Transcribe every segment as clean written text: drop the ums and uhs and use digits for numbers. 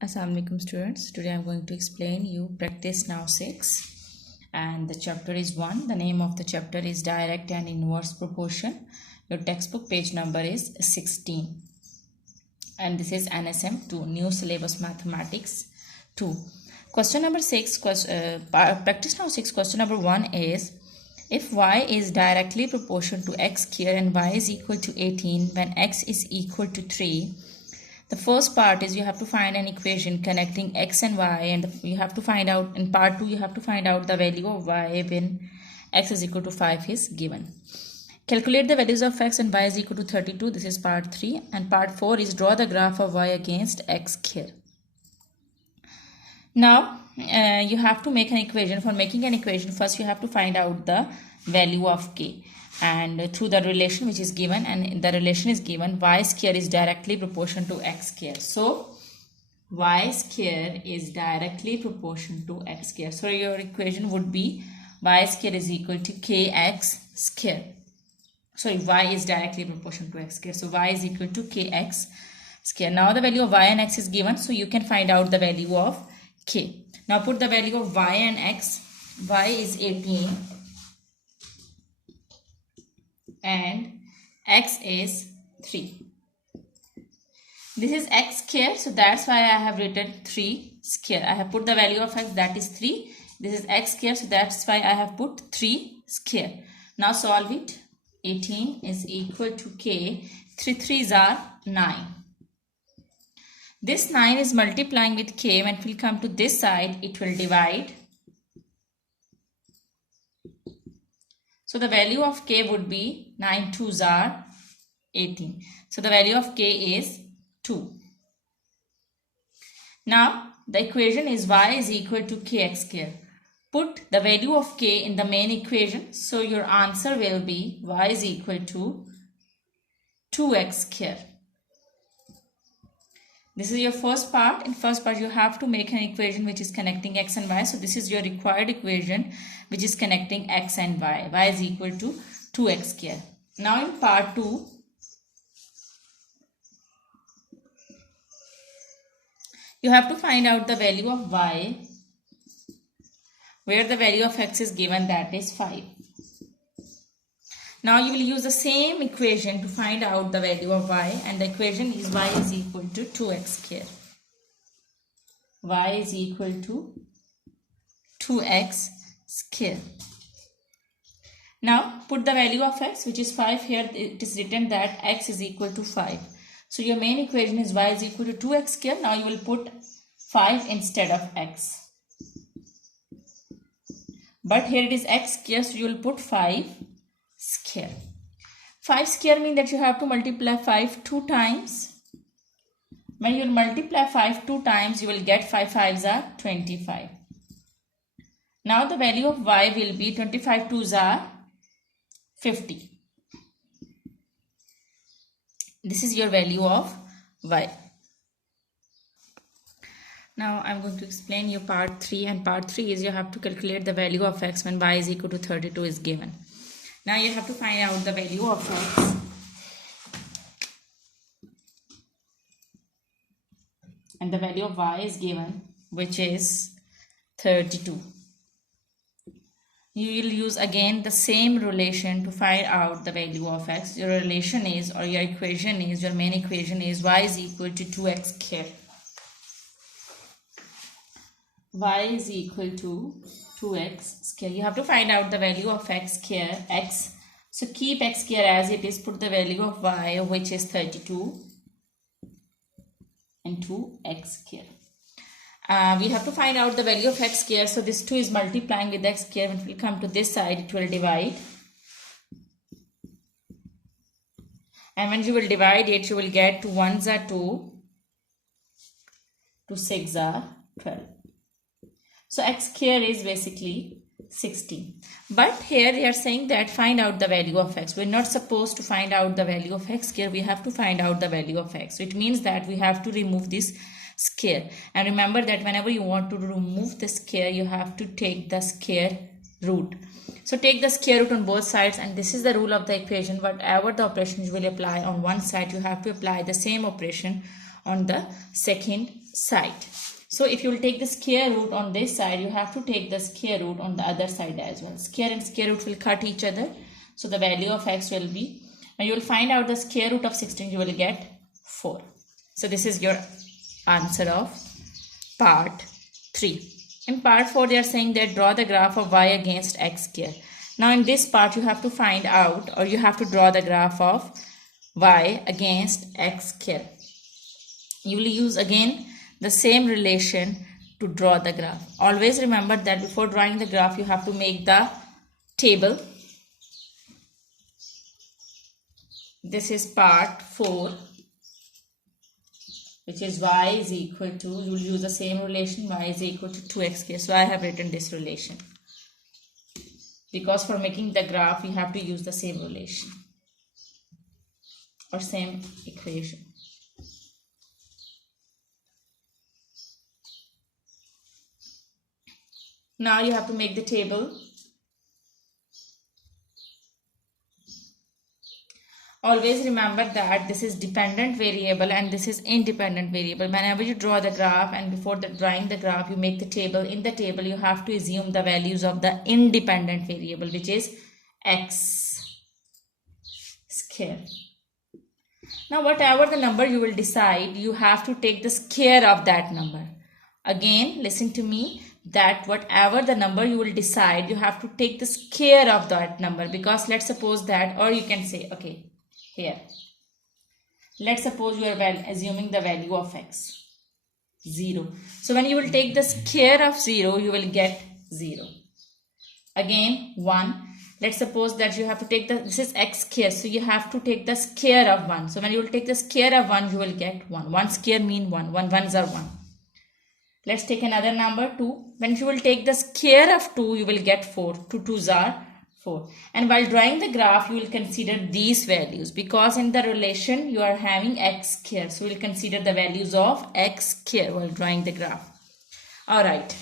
Assalamualaikum students. Today I am going to explain you practice now 6 and the chapter is 1. The name of the chapter is direct and inverse proportion. Your textbook page number is 16 and this is NSM 2 new syllabus mathematics 2. Question number 6 practice now 6 question number 1 is if y is directly proportional to x square and y is equal to 18 when x is equal to 3. The first part is you have to find an equation connecting x and y, and you have to find out in part 2 you have to find out the value of y when x is equal to 5 is given. Calculate the values of x and y is equal to 32. This is part 3, and part 4 is draw the graph of y against x square. Now you have to make an equation. For making an equation, first you have to find out the value of k, and through the relation which is given, and the relation is given y square is directly proportional to x square. So y square is directly proportional to x square. So your equation would be y square is equal to kx square. So y is directly proportional to x square. So y is equal to kx square. Now the value of y and x is given, so you can find out the value of k. Now put the value of y and x. Y is 18 and x is 3. This is x square, so that's why I have written 3 square. I have put the value of x, that is 3. This is x square, so that's why I have put 3 square. Now solve it. 18 is equal to k. 3 3s are 9. This 9 is multiplying with k. When it will come to this side, it will divide. So the value of k would be 9 2s are 18. So the value of k is 2. Now the equation is y is equal to kx square. Put the value of k in the main equation. So your answer will be y is equal to 2x square. This is your first part. In first part you have to make an equation which is connecting x and y. So this is your required equation which is connecting x and y. Y is equal to 2x square. Now in part 2, you have to find out the value of y where the value of x is given, that is 5. Now you will use the same equation to find out the value of y, and the equation is y is equal to 2x square. Y is equal to 2x square. Now put the value of x, which is 5. Here it is written that x is equal to 5. So your main equation is y is equal to 2x square. Now you will put 5 instead of x. But here it is x square, so you will put 5 square. 5 square means that you have to multiply 5 2 times. When you will multiply 5 2 times, you will get 5 5s are 25. Now the value of y will be 25 2s are 50. This is your value of y. Now I am going to explain you part 3, and part 3 is you have to calculate the value of x when y is equal to 32 is given. Now you have to find out the value of x and the value of y is given, which is 32. You will use again the same relation to find out the value of x. Your relation is, or your equation is, your main equation is y is equal to 2x square. Y is equal to 2x square. You have to find out the value of x square, x. So keep x square as it is. Put the value of y, which is 32, into x square. We have to find out the value of x square. So this 2 is multiplying with x square. When it will come to this side, it will divide. And when you will divide it, you will get 2 1s are 2, 2 6 are 12. So x square is basically 16. But here they are saying that find out the value of x. We are not supposed to find out the value of x square. We have to find out the value of x. So it means that we have to remove this square. And remember that whenever you want to remove the square, you have to take the square root. So take the square root on both sides, and this is the rule of the equation. Whatever the operation you will apply on one side, you have to apply the same operation on the second side. So if you will take the square root on this side, you have to take the square root on the other side as well. Square and square root will cut each other. So the value of x will be, and you will find out the square root of 16, you will get 4. So this is your answer of part 3. In part 4, they are saying that draw the graph of y against x square. Now in this part, you have to find out, or you have to draw the graph of y against x square. You will use again the same relation to draw the graph. Always remember that before drawing the graph, you have to make the table. This is part 4, which is y is equal to, you will use the same relation, y is equal to 2x square. So I have written this relation, because for making the graph, you have to use the same relation or same equation. Now you have to make the table. Always remember that this is dependent variable and this is independent variable. Whenever you draw the graph and before drawing the graph, you make the table. In the table, you have to assume the values of the independent variable, which is x square. Now whatever the number you will decide, you have to take the square of that number. Again, listen to me, that whatever the number you will decide, you have to take the square of that number, because let's suppose that, or you can say, okay, here, let's suppose you are assuming the value of x 0. So when you will take the square of 0, you will get 0. Again 1. Let's suppose that you have to take this is x square, so you have to take the square of 1. So when you will take the square of 1, you will get 1. 1 square mean 1. 1 ones are 1. Let's take another number 2. When you will take the square of 2, you will get 4. 2 2s are 4. And while drawing the graph, you will consider these values, because in the relation you are having x square. So we will consider the values of x square while drawing the graph. Alright.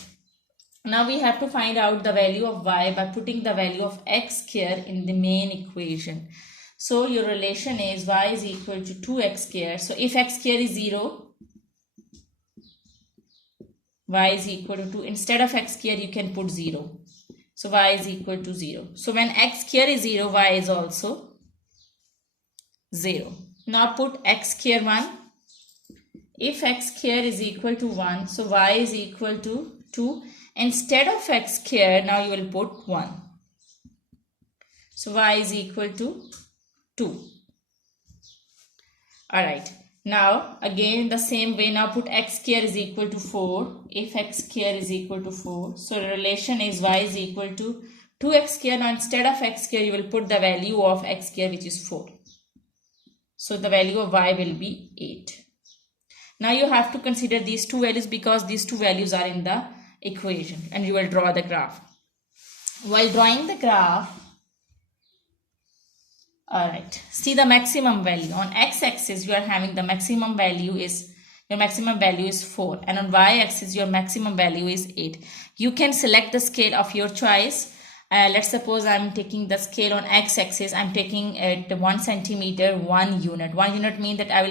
Now we have to find out the value of y by putting the value of x square in the main equation. So your relation is y is equal to 2x square. So if x square is 0, y is equal to 2. Instead of x square, you can put 0. So y is equal to 0. So when x square is 0, y is also 0. Now put x square 1. If x square is equal to 1, so y is equal to 2. Instead of x square, now you will put 1. So y is equal to 2. Alright. Now again the same way, now put x square is equal to 4. If x square is equal to 4, so the relation is y is equal to 2x square. Now instead of x square, you will put the value of x square, which is 4. So the value of y will be 8. Now you have to consider these two values, because these two values are in the equation, and you will draw the graph. While drawing the graph, alright, see the maximum value. On x-axis, you are having the maximum value is, your maximum value is 4. And on y-axis, your maximum value is 8. You can select the scale of your choice. Let's suppose I'm taking the scale on x-axis. I'm taking at 1 centimeter, 1 unit. 1 unit means that I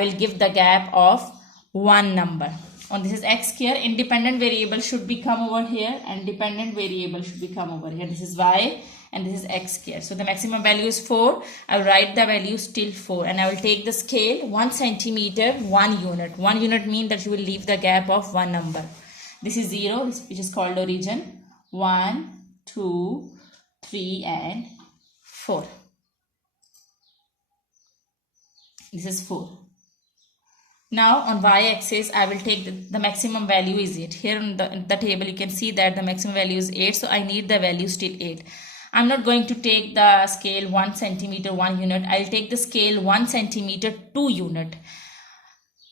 will give the gap of 1 number. On this is x square, independent variable should become over here, and dependent variable should become over here. This is y and this is x square. So the maximum value is 4. I will write the value still 4, and I will take the scale 1 centimeter, 1 unit. 1 unit means that you will leave the gap of 1 number. This is 0, which is called origin. 1, 2, 3 and 4. This is 4. Now on y-axis, I will take the maximum value is 8. Here on the table, you can see that the maximum value is 8. So I need the value still 8. I'm not going to take the scale 1 centimeter, 1 unit. I'll take the scale 1 centimeter, 2 unit.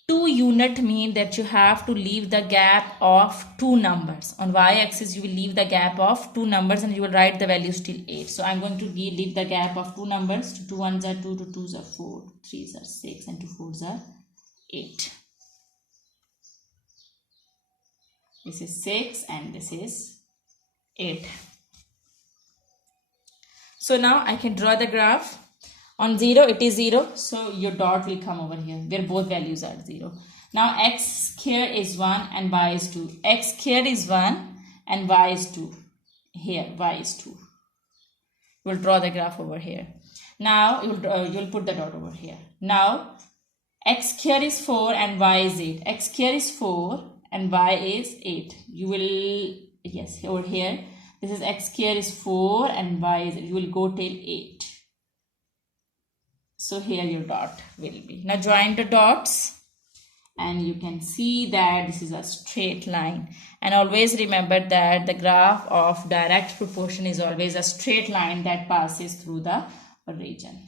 2 unit mean that you have to leave the gap of 2 numbers. On y-axis, you will leave the gap of 2 numbers, and you will write the value still 8. So I'm going to leave the gap of 2 numbers. 2 1s are 2, 2 2s are 4, 2 3s are 6, and 2 4s are 8. This is 6 and this is 8. So now I can draw the graph. On 0, it is 0. So your dot will come over here where both values are 0. Now x here is 1 and y is 2. X here is 1 and y is 2. Here y is 2. We'll draw the graph over here. Now you'll put the dot over here. Now x here is 4 and y is 8. X here is 4 and y is 8. You will, yes, over here. This is x here is 4 and y is 8. You will go till 8. So here your dot will be. Now join the dots and you can see that this is a straight line. And always remember that the graph of direct proportion is always a straight line that passes through the region.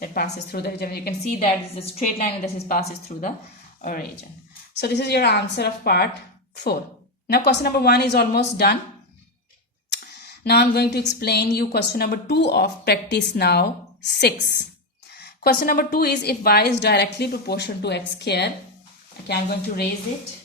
You can see that this is a straight line and this passes through the region. So this is your answer of part 4. Now question number 1 is almost done. Now I'm going to explain you question number 2 of practice now 6. Question number 2 is if y is directly proportional to x square. Okay, I'm going to raise it.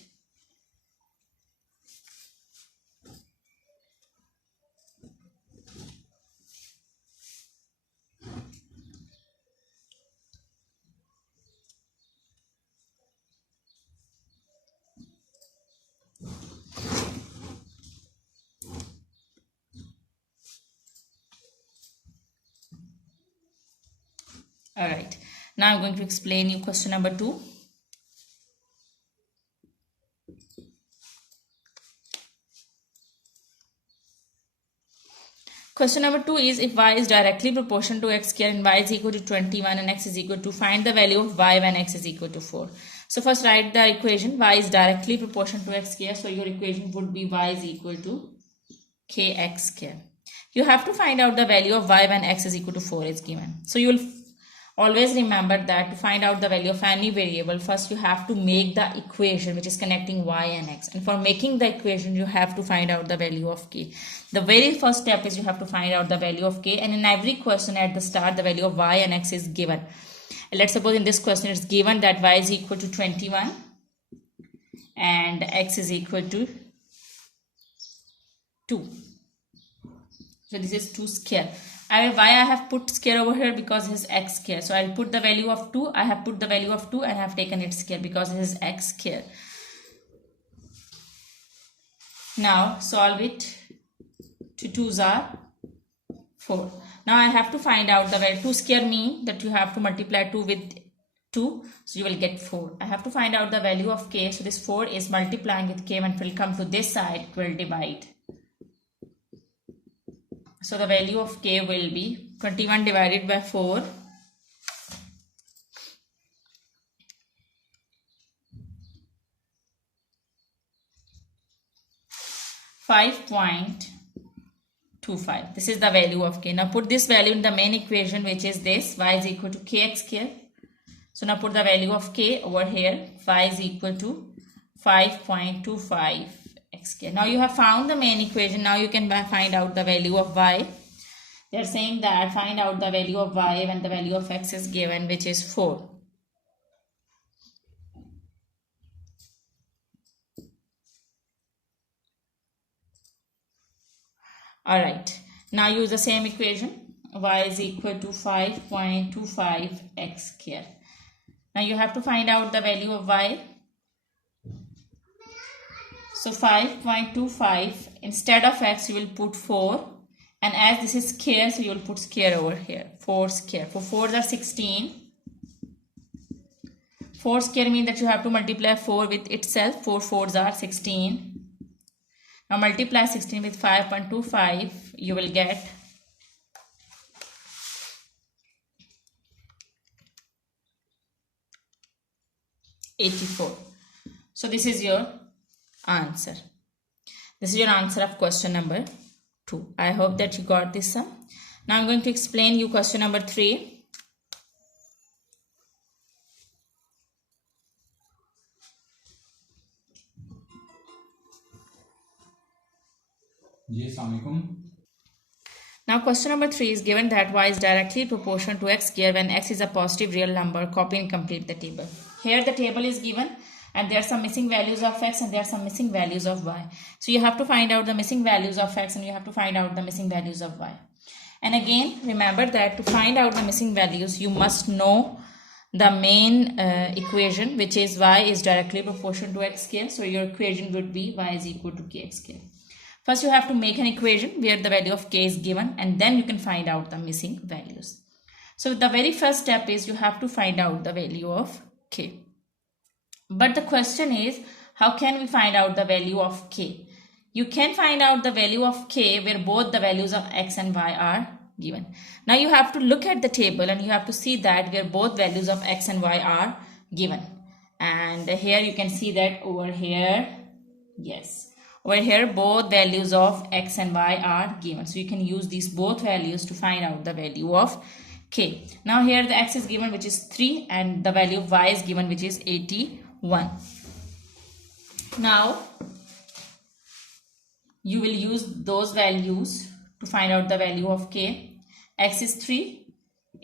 Alright, now I'm going to explain you question number 2. Question number 2 is if y is directly proportional to x square and y is equal to 21 and x is equal to, find the value of y when x is equal to 4. So first write the equation. Y is directly proportional to x square. So your equation would be y is equal to kx square. You have to find out the value of y when x is equal to 4 is given. So you will always remember that to find out the value of any variable, first you have to make the equation which is connecting y and x. And for making the equation, you have to find out the value of k. The very first step is you have to find out the value of k. And in every question at the start, the value of y and x is given. Let's suppose in this question, it's given that y is equal to 21 and x is equal to 2. So this is 2 square. Why I have put square over here? Because this is x square. So I'll put the value of 2. I have put the value of 2 and I have taken it square because this is x square. Now solve it. 2 2s are 4. Now I have to find out the value. 2 square mean that you have to multiply 2 with 2. So you will get 4. I have to find out the value of k. So this 4 is multiplying with k. When it will come to this side, it will divide. So the value of k will be 21 divided by 4. 5.25. This is the value of k. Now put this value in the main equation, which is this. Y is equal to kx square. So now put the value of k over here. Y is equal to 5.25 x square. Now you have found the main equation. Now you can find out the value of y. They are saying that find out the value of y when the value of x is given, which is 4. Alright, now use the same equation. Y is equal to 5.25 x square. Now you have to find out the value of y. So 5.25, instead of x you will put 4. And as this is square, so you will put square over here. 4 square. For 4s are 16. 4 square means that you have to multiply 4 with itself. 4 4s are 16. Now multiply 16 with 5.25. You will get 84. So this is your answer. This is your answer of question number 2. I hope that you got this sum. Now I'm going to explain you question number 3. Now question number 3 is given that y is directly proportional to x square when x is a positive real number. Copy and complete the table. Here the table is given and there are some missing values of x and there are some missing values of y. So you have to find out the missing values of x and you have to find out the missing values of y. And again, remember that to find out the missing values, you must know the main equation, which is y is directly proportional to x square. So your equation would be y is equal to kx square. First, you have to make an equation where the value of k is given, and then you can find out the missing values. So the very first step is you have to find out the value of k. But the question is, how can we find out the value of k? You can find out the value of k where both the values of x and y are given. Now you have to look at the table and you have to see that where both values of x and y are given. And here you can see that over here, yes, over here both values of x and y are given. So you can use these both values to find out the value of k. Now here the x is given, which is 3, and the value of y is given, which is 81. Now you will use those values to find out the value of k. X is 3.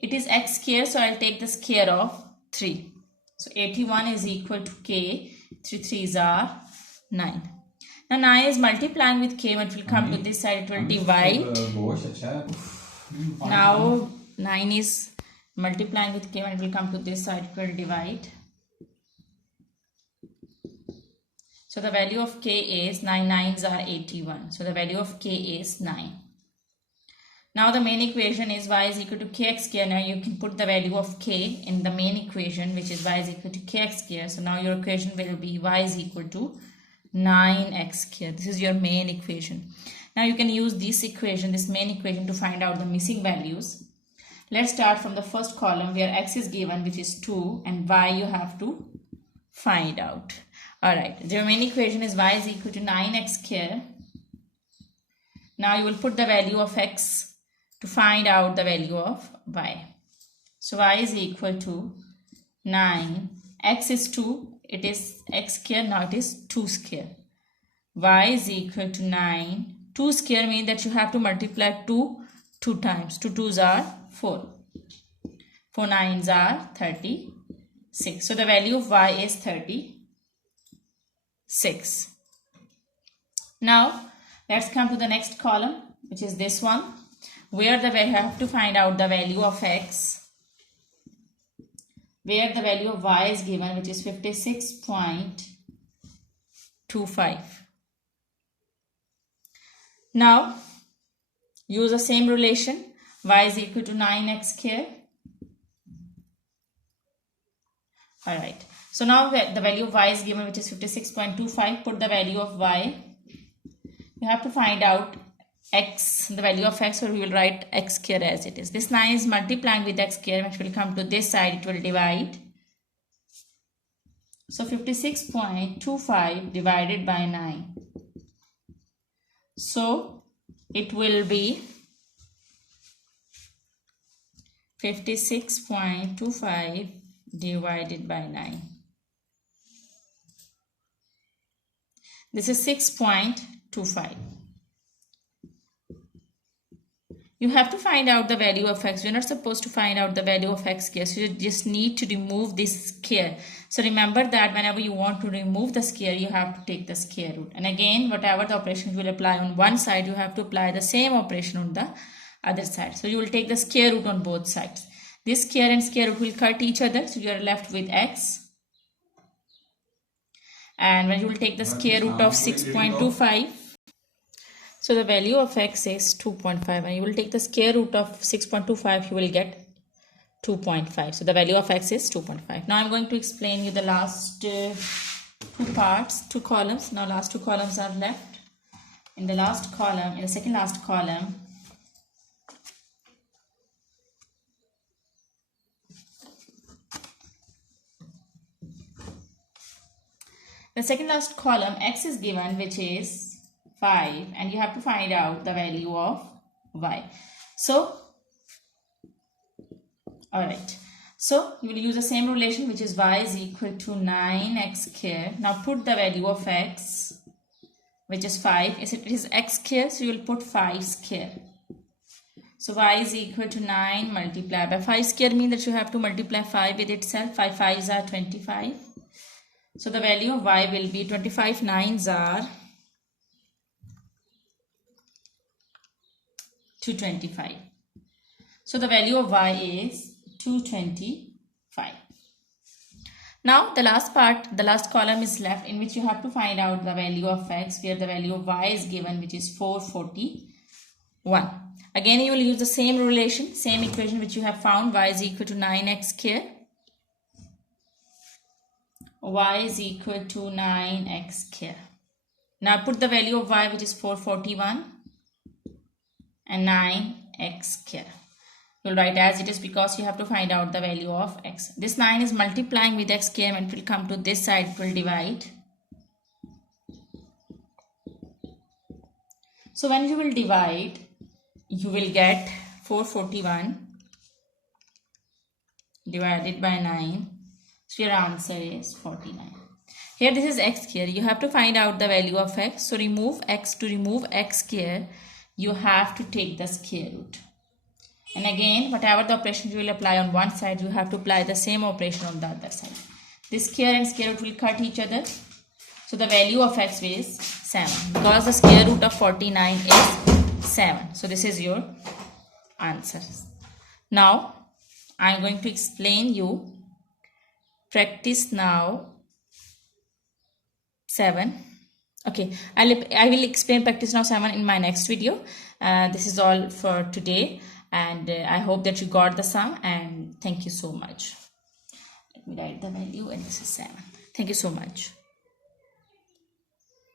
It is x square, so I'll take the square of 3. So 81 is equal to k. 3 3s are 9. Now 9 is multiplying with k. When it will come to this side, it will divide. Now 9 is multiplying with k. When it will come to this side, it will divide. So the value of k is 9 9s are 81. So the value of k is 9. Now the main equation is y is equal to kx square. Now you can put the value of k in the main equation, which is y is equal to kx square. So now your equation will be y is equal to 9x square. This is your main equation. Now you can use this equation, this main equation, to find out the missing values. Let's start from the first column where x is given, which is 2, and y you have to find out. Alright, the main equation is y is equal to 9x square. Now you will put the value of x to find out the value of y. So y is equal to 9. X is 2. It is x square. Now it is 2 square. Y is equal to 9. 2 square means that you have to multiply 2 times. 2 2s are 4. 4 9s are 36. So the value of y is 36. Now let's come to the next column, which is this one, where we have to find out the value of x, where the value of y is given, which is 56.25. Now use the same relation, y is equal to 9x square. Alright, so now the value of y is given, which is 56.25. Put the value of y. You have to find out x, the value of x, or we will write x square as it is. This 9 is multiplying with x square, which will come to this side, it will divide. So 56.25 divided by 9. So it will be 56.25 divided by 9. This is 6.25. You have to find out the value of x. You're not supposed to find out the value of x square. So you just need to remove this square. So remember that whenever you want to remove the square, you have to take the square root. And again, whatever the operations will apply on one side, you have to apply the same operation on the other side. So you will take the square root on both sides. This square and square root will cut each other. So you are left with x. And when you will take the square root of 6.25, so the value of x is 2.5, and you will take the square root of 6.25, you will get 2.5. So the value of x is 2.5. Now I'm going to explain you the last two columns. Now last two columns are left. In the last column, in the second last column, x is given, which is 5, and you have to find out the value of y. So alright, so you will use the same relation, which is y is equal to 9x square. Now put the value of x, which is 5. It is x square, so you will put 5 square. So y is equal to 9 multiplied by 5 square means that you have to multiply 5 with itself. 5 5s are 25. So the value of y will be 25 9s are 225. So the value of y is 225. Now the last part, the last column is left, in which you have to find out the value of x, where the value of y is given, which is 441. Again you will use the same relation, same equation which you have found. Y is equal to 9x square. Y is equal to 9x square. Now put the value of y, which is 441, and 9x square. You'll write as it is because you have to find out the value of x. This 9 is multiplying with x square, and it will come to this side, it will divide. So when you will divide, you will get 441 divided by 9. So your answer is 49. Here this is x square. You have to find out the value of x. So remove x. To remove x square, you have to take the square root. And again, whatever the operation you will apply on one side, you have to apply the same operation on the other side. This square and square root will cut each other. So the value of x is 7. Because the square root of 49 is 7. So this is your answer. Now, I am going to explain you practice now 7. Okay, I will explain practice now 7 in my next video. This is all for today. And I hope that you got the sum, and thank you so much. Let me write the value, and this is 7. Thank you so much.